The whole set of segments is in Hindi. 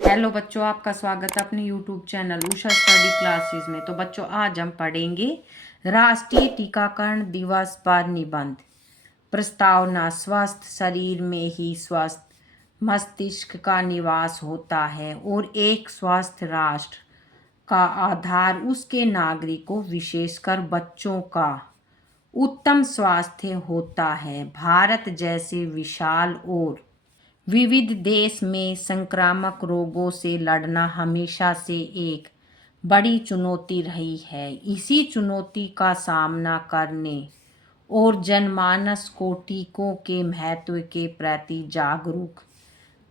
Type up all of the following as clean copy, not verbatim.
हेलो बच्चों, आपका स्वागत है अपने YouTube channel Usha study classes में। तो बच्चों, आज हम पढ़ेंगे राष्ट्रीय टीकाकरण दिवस पर निबंध। प्रस्तावना: स्वस्थ शरीर में ही स्वस्थ मस्तिष्क का निवास होता है और एक स्वस्थ राष्ट्र का आधार उसके नागरिकों, विशेषकर बच्चों का उत्तम स्वास्थ्य होता है। भारत जैसे विशाल और विविध देश में संक्रामक रोगों से लड़ना हमेशा से एक बड़ी चुनौती रही है। इसी चुनौती का सामना करने और जनमानस को टीकों के महत्व के प्रति जागरूक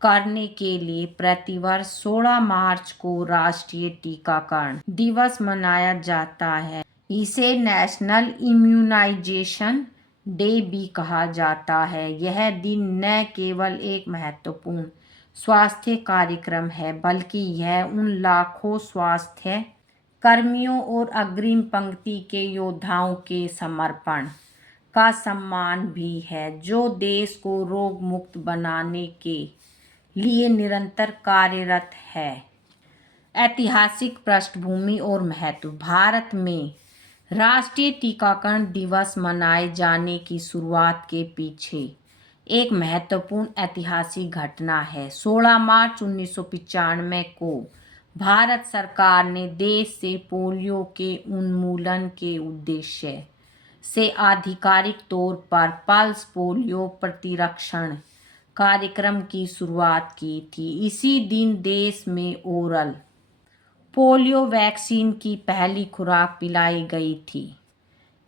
करने के लिए प्रतिवर्ष 16 मार्च को राष्ट्रीय टीकाकरण दिवस मनाया जाता है। इसे नेशनल इम्यूनाइजेशन डे भी कहा जाता है। यह दिन न केवल एक महत्वपूर्ण स्वास्थ्य कार्यक्रम है, बल्कि यह उन लाखों स्वास्थ्य कर्मियों और अग्रिम पंक्ति के योद्धाओं के समर्पण का सम्मान भी है, जो देश को रोग मुक्त बनाने के लिए निरंतर कार्यरत है। ऐतिहासिक पृष्ठभूमि और महत्व: भारत में राष्ट्रीय टीकाकरण दिवस मनाए जाने की शुरुआत के पीछे एक महत्वपूर्ण ऐतिहासिक घटना है। 16 मार्च 1995 को भारत सरकार ने देश से पोलियो के उन्मूलन के उद्देश्य से आधिकारिक तौर पर पल्स पोलियो प्रतिरक्षण कार्यक्रम की शुरुआत की थी। इसी दिन देश में ओरल पोलियो वैक्सीन की पहली खुराक पिलाई गई थी।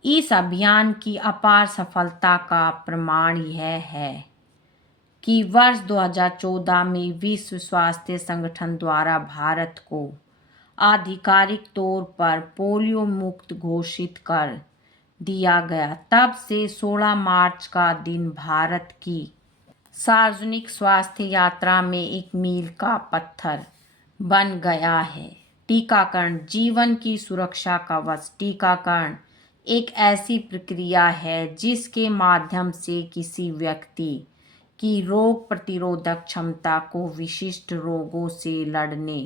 इस अभियान की अपार सफलता का प्रमाण यह है कि वर्ष 2014 में विश्व स्वास्थ्य संगठन द्वारा भारत को आधिकारिक तौर पर पोलियो मुक्त घोषित कर दिया गया। तब से 16 मार्च का दिन भारत की सार्वजनिक स्वास्थ्य यात्रा में एक मील का पत्थर बन गया है। टीकाकरण जीवन की सुरक्षा कवच। टीकाकरण एक ऐसी प्रक्रिया है जिसके माध्यम से किसी व्यक्ति की रोग प्रतिरोधक क्षमता को विशिष्ट रोगों से लड़ने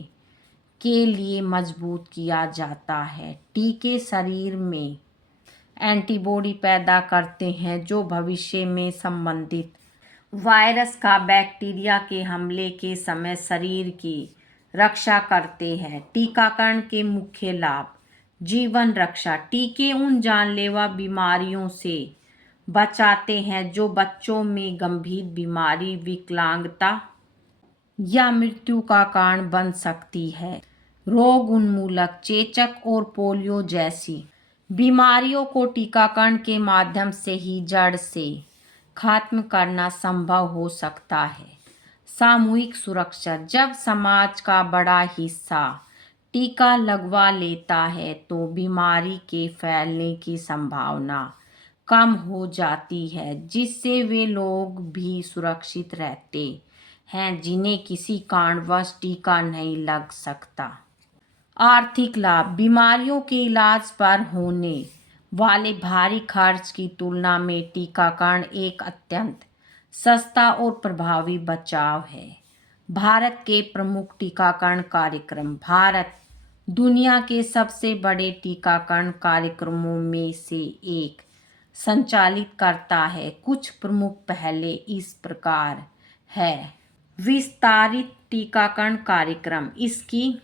के लिए मजबूत किया जाता है। टीके शरीर में एंटीबॉडी पैदा करते हैं जो भविष्य में संबंधित वायरस का बैक्टीरिया के हमले के समय शरीर की रक्षा करते हैं। टीकाकरण के मुख्य लाभ: जीवन रक्षा। टीके उन जानलेवा बीमारियों से बचाते हैं जो बच्चों में गंभीर बीमारी, विकलांगता या मृत्यु का कारण बन सकती है। रोग उन्मूलक। चेचक और पोलियो जैसी बीमारियों को टीकाकरण के माध्यम से ही जड़ से खत्म करना संभव हो सकता है। सामूहिक सुरक्षा। जब समाज का बड़ा हिस्सा टीका लगवा लेता है तो बीमारी के फैलने की संभावना कम हो जाती है, जिससे वे लोग भी सुरक्षित रहते हैं जिन्हें किसी कारणवश टीका नहीं लग सकता। आर्थिक लाभ। बीमारियों के इलाज पर होने वाले भारी खर्च की तुलना में टीकाकरण एक अत्यंत सस्ता और प्रभावी बचाव है। भारत के प्रमुख टीकाकरण कार्यक्रम। भारत दुनिया के सबसे बड़े टीकाकरण कार्यक्रमों में से एक संचालित करता है। कुछ प्रमुख पहले इस प्रकार है। विस्तारित टीकाकरण कार्यक्रम। इसकी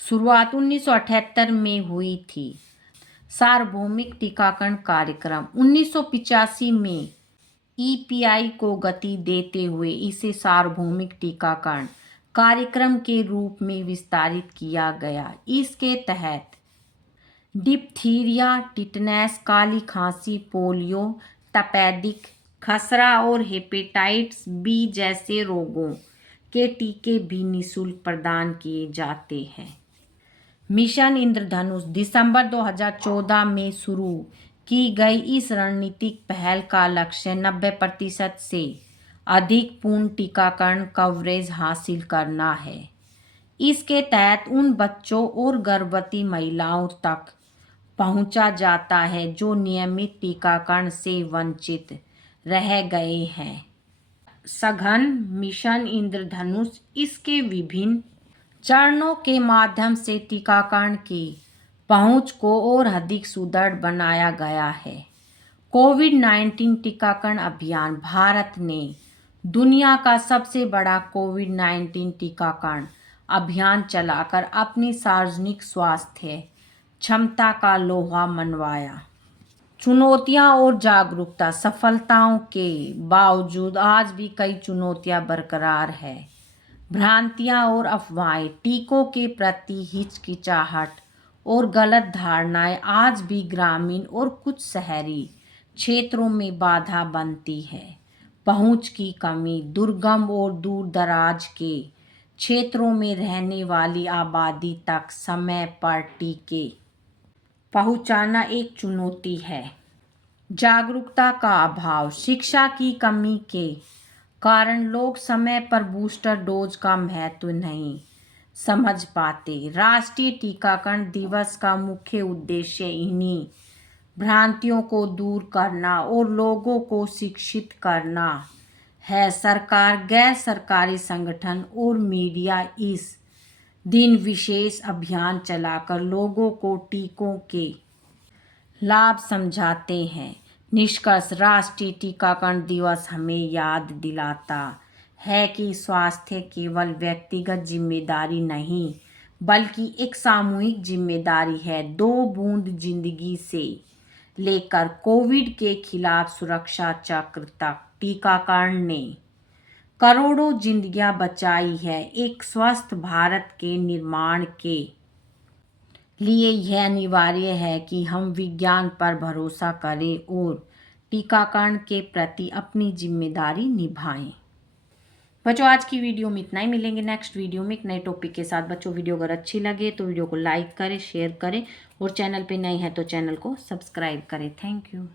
शुरुआत 1978 में हुई थी। सार्वभौमिक टीकाकरण कार्यक्रम। 1985 में ईपीआई को गति देते हुए इसे सार्वभौमिक टीकाकरण कार्यक्रम के रूप में विस्तारित किया गया। इसके तहत डिप्थीरिया, टिटनेस, काली खांसी, पोलियो, तपेदिक, खसरा और हेपेटाइटिस बी जैसे रोगों के टीके भी निःशुल्क प्रदान किए जाते हैं। मिशन इंद्रधनुष। दिसंबर 2014 में शुरू की गई इस रणनीतिक पहल का लक्ष्य 90% से अधिक पूर्ण टीकाकरण कवरेज हासिल करना है। इसके तहत उन बच्चों और गर्भवती महिलाओं तक पहुंचा जाता है जो नियमित टीकाकरण से वंचित रह गए हैं। सघन मिशन इंद्रधनुष इसके विभिन्न चरणों के माध्यम से टीकाकरण की पहुंच को और अधिक सुदृढ़ बनाया गया है। कोविड-19 टीकाकरण अभियान भारत ने दुनिया का सबसे बड़ा कोविड-19 टीकाकरण अभियान चलाकर अपनी सार्वजनिक स्वास्थ्य क्षमता का लोहा मनवाया। चुनौतियां और जागरूकता सफलताओं के बावजूद आज भी कई चुनौतियां बरकरार है। भ्रांतियां और अफवाहें, टीकों के प्रति हिचकिचाहट और गलत धारणाएं आज भी ग्रामीण और कुछ शहरी क्षेत्रों में बाधा बनती है। पहुंच की कमी, दुर्गम और दूर दराज के क्षेत्रों में रहने वाली आबादी तक समय पर टीके पहुंचाना एक चुनौती है। जागरूकता का अभाव, शिक्षा की कमी के कारण लोग समय पर बूस्टर डोज का महत्व नहीं समझ पाते। राष्ट्रीय टीकाकरण दिवस का मुख्य उद्देश्य इन्हीं भ्रांतियों को दूर करना और लोगों को शिक्षित करना है। सरकार, गैर सरकारी संगठन और मीडिया इस दिन विशेष अभियान चलाकर लोगों को टीकों के लाभ समझाते हैं। निष्कर्ष, राष्ट्रीय टीकाकरण दिवस हमें याद दिलाता है कि स्वास्थ्य केवल व्यक्तिगत जिम्मेदारी नहीं बल्कि एक सामूहिक जिम्मेदारी है। 2 बूंद जिंदगी से लेकर कोविड के खिलाफ सुरक्षा चक्र तक टीकाकरण ने करोड़ों जिंदगियां बचाई है। एक स्वस्थ भारत के निर्माण के लिए यह अनिवार्य है कि हम विज्ञान पर भरोसा करें और टीकाकरण के प्रति अपनी जिम्मेदारी निभाएं। बच्चों, आज की वीडियो में इतना ही। मिलेंगे नेक्स्ट वीडियो में एक नए टॉपिक के साथ। बच्चों, वीडियो अगर अच्छी लगे तो वीडियो को लाइक करें, शेयर करें और चैनल पे नए हैं तो चैनल को सब्सक्राइब करें। Thank you.